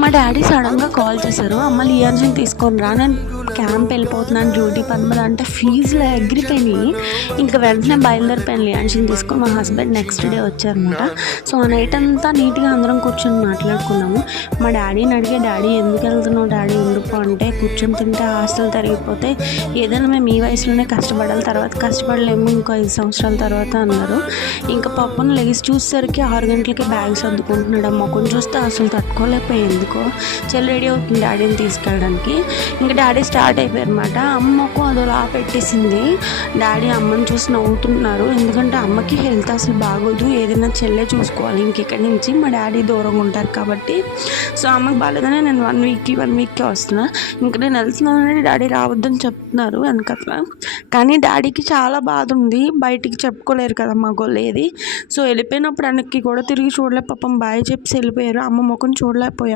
మా డాడీ సడన్గా కాల్ చేశారు అమ్మ లియాన్స్ని తీసుకొని రా నేను క్యాంప్ వెళ్ళిపోతున్నాను డ్యూటీ పని మీద అంటే ఫీజులో ఎగిరిపోయినాయి. ఇంకా వెంటనే బయలుదేరిపోయాను లియాన్స్ని తీసుకొని మా హస్బెండ్ నెక్స్ట్ డే వచ్చారనమాట సో ఆ నైట్ అంతా నీట్గా అందరం కూర్చొని మాట్లాడుకున్నాము. మా డాడీని అడిగే డాడీ ఎందుకు వెళ్తున్నావు? డాడీ కూర్చొని తింటే ఆస్తులు తరిగిపోతే ఏదైనా మేము ఈ వయసులోనే కష్టపడాలి తర్వాత కష్టపడలేము ఇంకో ఐదు సంవత్సరాల తర్వాత అన్నారు. ఇంకా పప్పును లెగిసి చూసేసరికి ఆరు గంటలకి బ్యాగ్ సర్దుకుంటున్నాడు ఆ మొక్కను చూస్తే అసలు తట్టుకోలేకపోయి ఎందుకో. చెల్లి రెడీ అవుతుంది డాడీని తీసుకెళ్ళడానికి. ఇంకా డాడీ స్టార్ట్ అయిపోయారు అనమాట అమ్మకు అదోలా పెట్టేసింది. డాడీ అమ్మని చూసి నవ్వుతున్నారు. ఎందుకంటే అమ్మకి హెల్త్ అసలు బాగోదు. ఏదైనా చెల్లె చూసుకోవాలి. ఇంకెక్కడి నుంచి మా డాడీ దూరంగా ఉంటారు కాబట్టి. సో అమ్మకి బాగాలేదని నేను వన్ వీక్కి వన్ వీక్కి వస్తున్నా. ఇంకా నేను వెళ్తున్నానని డాడీ రావద్దని చెప్తున్నారు వెనకట్ల. కానీ డాడీకి చాలా బాధ ఉంది. బయటికి చెప్పుకోలేరు కదా మా గొల్లేది సో వెళ్ళిపోయినప్పుడు వెనక్కి కూడా తిరిగి చూడలే. పాపం బాయ్ చెప్పి వెళ్ళిపోయారు. అమ్మ ముఖం చూడలేకపోయారు